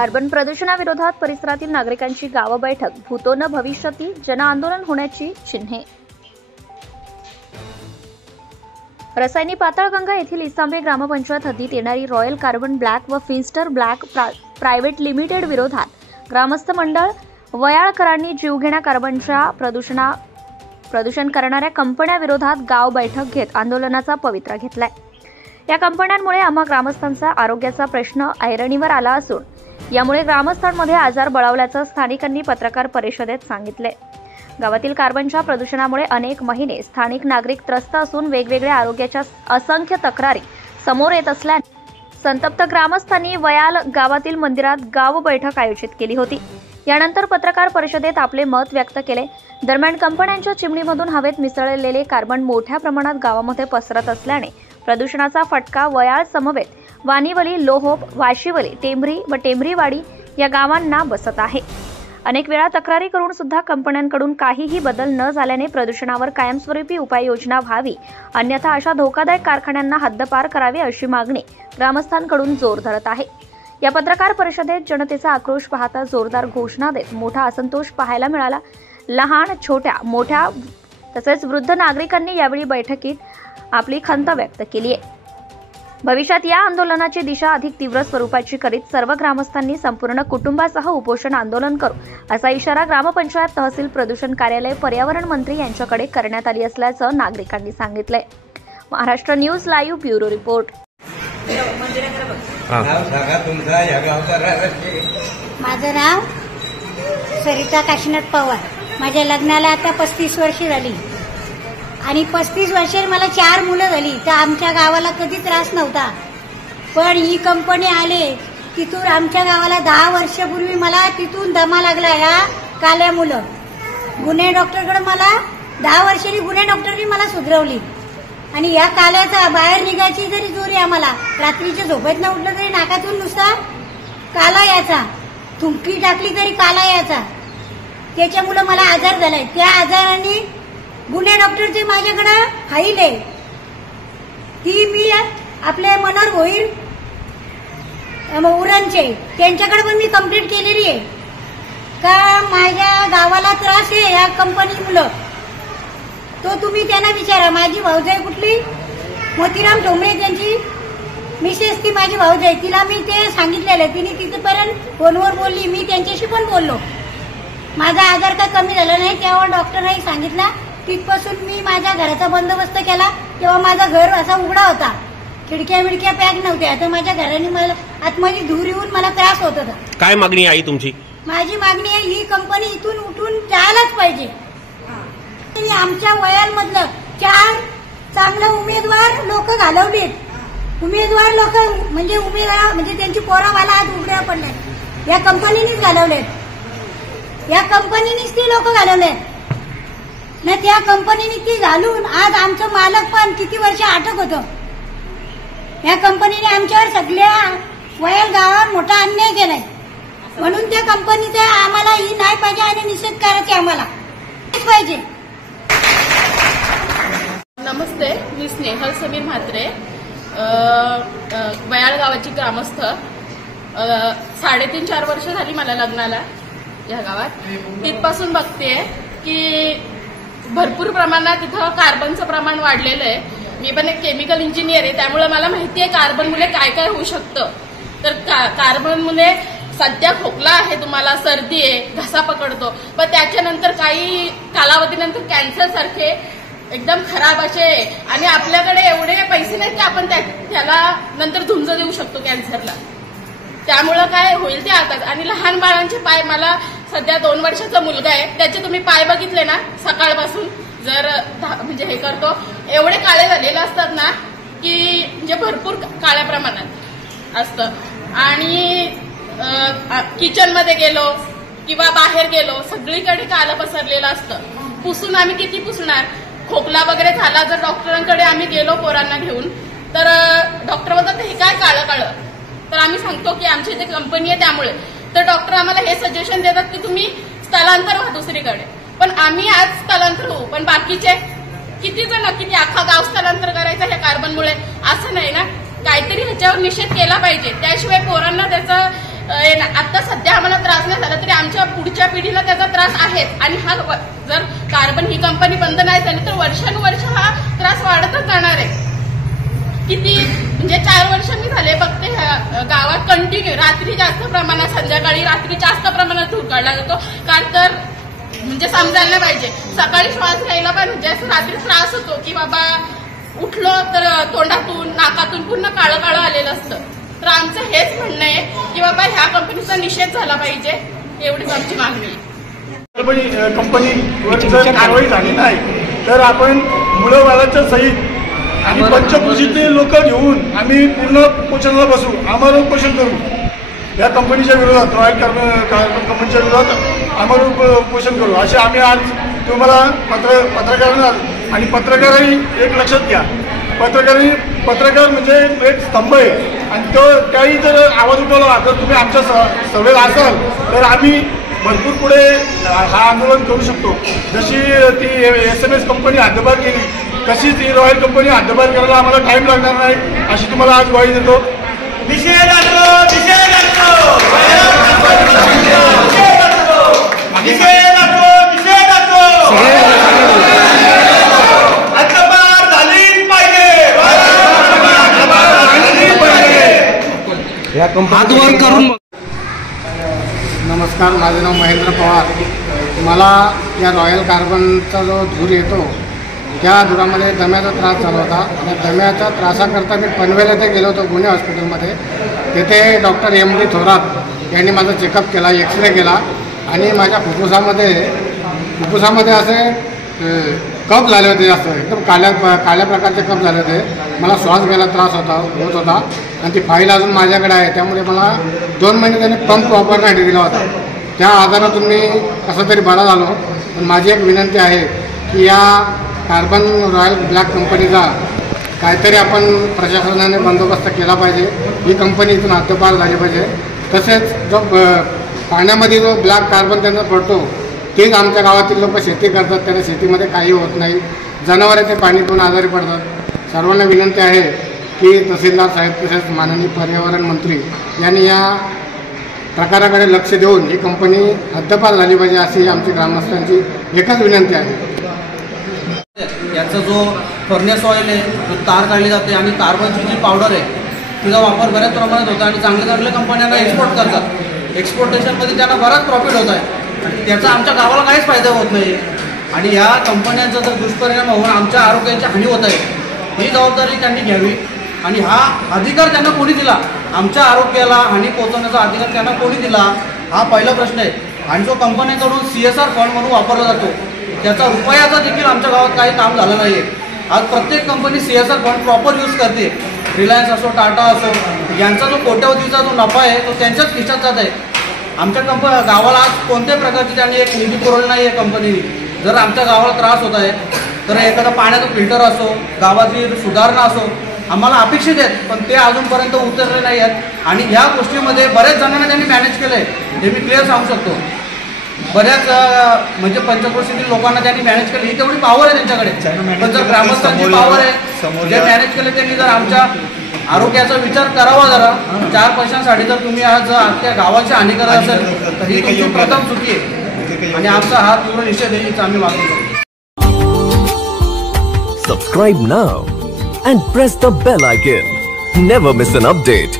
Carbon प्रदूषणाविरोधात परिसरातील नागरिकांची गाव बैठक, भूतो न भविष्यती जन आंदोलन होण्याची चिन्हे। रसायनी पाताळगंगा येथील इसांबे ग्रामपंचायत हद्दीत येणारी रॉयल कार्बन ब्लॅक व फिन्स्टर ब्लॅक प्रायव्हेट लिमिटेड विरोधात ग्रामस्थ मंडळ वयाळकरांनी जीवघेण्या कार्बनच्या प्रदूषण करणाऱ्या कंपन्या विरोधात गाव बैठक घेत आंदोलनाचा पवित्रा घेतलाय। या कंपन्यांमुळे आम्हा ग्रामस्थांचा आरोग्याचा प्रश्न ऐरणीवर आला असून यामुळे ग्रामस्थांमध्ये आजार बळावल्याचं स्थानिकांनी पत्रकार परिषदेत सांगितले। गावातील कार्बनच्या प्रदूषणामुळे अनेक महिने स्थानिक नागरिक त्रस्त असून वेगवेगळ्या आरोग्याच्या असंख्य तक्रारी समोर येत असल्याने संतप्त ग्रामस्थांनी वयाल गावातील मंदिरात गाव बैठक आयोजित केली होती। यानंतर पत्रकार परिषदेत आपले मत व्यक्त केले। दरम्यान कंपन्यांच्या चिमणीमधून हवेत मिसळलेले कार्बन मोठ्या प्रमाणात गावामध्ये पसरत असल्याने प्रदूषणाचा फटका वयाळ समवेत वानिवली, लोहोप, वाशीवली, टेंभरी व टेंभरीवाडी या गावांना बसत आहे। अनेक वेळा तक्रारी करून सुद्धा कंपन्यांकडून काहीही बदल न झाल्याने प्रदूषणावर कायमस्वरूपी उपाययोजना व्हावी, अन्यथा अशा धोकादायक कारखान्यांना हद्दपार करावे अशी मागणी ग्रामस्थांकडून जोर धरत आहे। या पत्रकार परिषदेत जनतेचा आक्रोश पाहता जोरदार घोषणा देत मोठा असंतोष पाहायला मिळाला। लहान, छोट्या, मोठ्या तसेच वृद्ध नागरिकांनी यावेळी बैठकीत आपली खंत व्यक्त केली आहे। भविष्यात या आंदोलनाची दिशा अधिक तीव्र स्वरूपाची करीत सर्व ग्रामस्थांनी संपूर्ण कुटुंबासह उपोषण आंदोलन करू असा इशारा ग्रामपंचायत, तहसील, प्रदूषण कार्यालय, पर्यावरण मंत्री यांच्याकडे करण्यात आली असल्याचं नागरिकांनी सांगितलंय। Maharashtra news live bureau report. माझं नाव सरिता काशीनाथ पवार। माझ्या लग्नाला आता 35 वर्षे झाली आणि 35 वर्षे मला 4 मुलं झाली। तर आमच्या गावाला कधी त्रास नव्हता, पण ही कंपनी आले तिथून आमच्या गावाला 10 वर्षापूर्वी मला तिथून दमा लागला। या काल्या मुलं गुन्हे डॉक्टरकडे मला 10 वर्षांनी गुन्हे डॉक्टरनी मला सुधरवली आणि या काल्याचा बाहेर निघायची जरी जोरी आम्हाला रात्रीच्या झोपेत न उठलं तरी नाकातून नुसता काला यायचा, थुंकी टाकली तरी काला यायचा। त्याच्यामुळे मला आजार झालाय। त्या आजाराने गुन्हे डॉक्टरचे माझ्याकडे फाईल आहे, ती मी आपले मनोहर भोईर उरणचे त्यांच्याकडे पण मी कंप्लीट केलेली आहे का माझ्या गावाला त्रास आहे या कंपनीमुळे। तो तुम्ही त्यांना विचारा। माझी भाऊजाई कुठली मोतीराम ठोंबरे त्यांची मिसेस, ती माझी भाऊजाई, तिला मी ते सांगितलेलं, तिने तिथपर्यंत फोनवर बोलली, मी त्यांच्याशी पण बोललो। माझा आजार काय कमी झाला नाही, तेव्हा डॉक्टरने सांगितला। तिथपासून मी माझ्या घराचा बंदोबस्त केला। तेव्हा माझा घर असा उघडा होता, खिडक्या बिडक्या पॅक नव्हत्या, तर माझ्या घराने मला आतमध्ये धूर येऊन मला त्रास होत होता। काय मागणी आहे तुमची? माझी मागणी आहे ही कंपनी इथून उठून जायलाच पाहिजे। आमच्या वयांमधलं 4 चांगले उमेदवार लोक घालवलेत। उमेदवार लोक म्हणजे त्यांची पोरावाला आज उघड्या पडल्यात, या कंपनीनेच घालवलेत। या कंपनीनेच ती लोक घालवलेत ना, त्या कंपनीने ती घालून आज आमचं मालक पण किती वर्ष अटक होतं। या कंपनीने आमच्यावर सगळ्या वयाल गावात मोठा अन्याय केलाय, म्हणून त्या कंपनीचा आम्हाला ही नाही पाहिजे आणि निषेध करायचे आम्हाला पाहिजे। नमस्ते, मी स्नेहल समीर म्हात्रे, वयाळ गावाची ग्रामस्थ। 3.5-4 वर्ष झाली मला लग्नाला या गावात। तिथपासून बघतेय की भरपूर प्रमाणात इथं कार्बनचं प्रमाण वाढलेलं आहे। मी पण एक केमिकल इंजिनियर आहे, त्यामुळे मला माहिती आहे कार्बनमुळे काय काय होऊ शकतं। तर कार्बनमुळे सध्या खोकला आहे, तुम्हाला सर्दी आहे, घसा पकडतो, पण त्याच्यानंतर काही कालावधीनंतर कॅन्सर सारखे एकदम खराब असे, आणि आपल्याकडे एवढे पैसे नाहीत की आपण त्याला नंतर झुंज देऊ शकतो कॅन्सरला। त्यामुळं काय होईल ते आता। आणि लहान बाळांचे पाय, मला सध्या 2 वर्षाचा मुलगा आहे, त्याचे तुम्ही पाय बघितले ना, सकाळपासून जर म्हणजे हे करतो एवढे काळे झालेले असतात ना की म्हणजे भरपूर काळ्या प्रमाणात असतं। आणि किचनमध्ये गेलो किंवा बाहेर गेलो सगळीकडे काळं पसरलेलं असतं। पुसून आम्ही किती पुसणार? खोकला वगैरे झाला जर डॉक्टरांकडे आम्ही गेलो पोरांना घेऊन, तर डॉक्टर बोलतात हे काय काळं काळं, तर आम्ही सांगतो की आमची इथे कंपनी आहे त्यामुळे। तर डॉक्टर आम्हाला हे सजेशन देतात की तुम्ही स्थलांतर व्हा दुसरीकडे, पण आम्ही आज स्थलांतर होऊ, पण बाकीचे किती जण, किती अख्खा गाव स्थलांतर करायचं ह्या कार्बनमुळे? असं नाही ना, काहीतरी ह्याच्यावर निषेध केला पाहिजे, त्याशिवाय पोरांना त्याचा आता सध्या आम्हाला त्रास नाही झाला तरी आमच्या पुढच्या पिढीला त्याचा त्रास आहेच. आणि हा जर कार्बन ही कंपनी बंद नाही झाली तर वर्षानुवर्ष हा त्रास वाढतच जाणार आहे. किती म्हणजे 4 वर्ष मी झाले बघते गावात कंटिन्यू रात्री जास्त प्रमाणात, संध्याकाळी रात्री जास्त प्रमाणात धूर काढला जातो. कारण तर म्हणजे समजायला पाहिजे, सकाळी श्वास घ्यायला पण म्हणजे असं रात्री त्रास होतो की बाबा उठलो तर तोंडातून नाकातून पूर्ण काळं काळं आलेलं असतं. तर आमचं हेच म्हणणं आहे की बाबा ह्या कंपनीचा निषेध झाला पाहिजे, एवढीच आमची मागणी आहे. कंपनीवर जर कारवाई झाली नाही तर आपण मुळवालाच्या सहित आणि पंचकृषीचे लोक घेऊन आम्ही पूर्ण उपोषणाला बसू, आमरण उपोषण करू. या कंपनीच्या विरोधात, रॉयल कार्बन कंपनीच्या विरोधात आमरण उपोषण करू असे आम्ही आज तुम्हाला पत्रकार आणि पत्रकारही एक लक्षात घ्या. पत्रकार म्हणजे एक स्तंभ आहे आणि तो काही जर आवाज उठवला जर तुम्ही आमच्या सभेला असाल तर आम्ही भरपूर पुढे हा आंदोलन करू शकतो. जशी ती SMS कंपनी हद्दपार केली तशीच ही रॉयल कंपनी हद्दपार करायला आम्हाला टाईम लागणार नाही अशी तुम्हाला आज ग्वाही देतो. नमस्कार, माझं नाव महेंद्र पवार. मला या रॉयल कार्बनचा जो धूर येतो त्या धुरामध्ये दम्याचा त्रास झाला होता. आणि दम्याच्या त्रासाकरता मी पनवेल येथे गेलो होतो पुणे हॉस्पिटलमध्ये. तेथे डॉक्टर MD थोरात यांनी माझा चेकअप केला, एक्सरे केला आणि माझ्या फुफ्फुसामध्ये असे कप झाले होते, जास्त एकदम काळ्या प्रकारचे कप झाले होते. मला श्वास घ्यायला त्रास होत होता आणि ती फाईल अजून माझ्याकडे आहे. त्यामुळे मला 2 महिने त्यांनी पंप वापरण्यासाठी दिला होता. त्या आजारातून मी कसं तरी बरा झालो. पण माझी एक विनंती आहे की या कार्बन रॉयल ब्लॅक कंपनीचा काहीतरी आपण प्रशासनाने बंदोबस्त केला पाहिजे. ही कंपनी इथून हद्दपार झाली पाहिजे. तसेच जो पाण्यामध्ये जो ब्लॅक कार्बन त्यांना पडतो तेच आमच्या गावातील लोक शेती करतात, त्यांना शेतीमध्ये काही होत नाही. जनावरे ते पाणी पिऊन आजारी पडतात. सर्वांना विनंती आहे की तहसीलदार साहेब तसेच माननीय पर्यावरण मंत्री यांनी या प्रकाराकडे लक्ष देऊन ही कंपनी हद्दपार झाली पाहिजे अशी आमची ग्रामस्थांची एकच विनंती आहे. याचा जो फर्नेस ऑइल आहे तो तार काढली जाते आणि कार्बनची जी पावडर आहे तिचा वापर बऱ्याच प्रमाणात होता आणि चांगल्या कंपन्यांना एक्सपोर्ट करतात. एक्सपोर्टेशनमध्ये त्यांना बराच प्रॉफिट होत आहे आणि त्याचा आमच्या गावाला काहीच फायदा होत नाही. आणि या कंपन्यांचा जर दुष्परिणाम होऊन आमच्या आरोग्याची हानी होत आहे ही जबाबदारी त्यांनी घ्यावी. आणि हा अधिकार त्यांना कोणी दिला, आमच्या आरोग्याला हानी पोहोचवण्याचा अधिकार त्यांना कोणी दिला हा पहिला प्रश्न आहे. आणि जो कंपन्यांकडून CSR फंड म्हणून वापरला जातो त्याचा रुपयाचा देखील आमच्या गावात काही काम झालं नाही आहे. आज प्रत्येक company CSR fund proper use करते. रिलायन्स असो, टाटा असो, यांचा जो कोट्यवधीचा जो नफा आहे तो त्यांच्याच खिशात जात आहे. आमच्या गावाला आज कोणत्याही प्रकारची त्यांनी एक निधी पुरवली नाही आहे कंपनीने. जर आमच्या गावाला त्रास होत आहे तर एखादा पाण्याचं फिल्टर असो, गावाची सुधारणा असो आम्हाला अपेक्षित आहेत, पण ते अजूनपर्यंत उतरले नाही आहेत. आणि ह्या गोष्टीमध्ये बऱ्याच जणांना त्यांनी मॅनेज केलं आहे हे मी क्लिअर सांगू शकतो. बऱ्याच म्हणजे पंचक्रोशीतील लोकांना त्यांनी मॅनेज केलं, ही तेवढी पॉवर आहे त्यांच्याकडे. पण जर ग्रामस्थांची पॉवर आहे जे मॅनेज केले त्यांनी जर आमच्या आरोग्याचा विचार करावा जरा. 4 पैशांसाठी जर तुम्ही आज अख्ख्या गावाची हानी करत असेल तर ही तुमची प्रथम चुकी आहे आणि आमचा हा तीव्र निषेध आहे हीच आम्ही मागणी करतो. Subscribe now and press the bell icon. Never miss an update.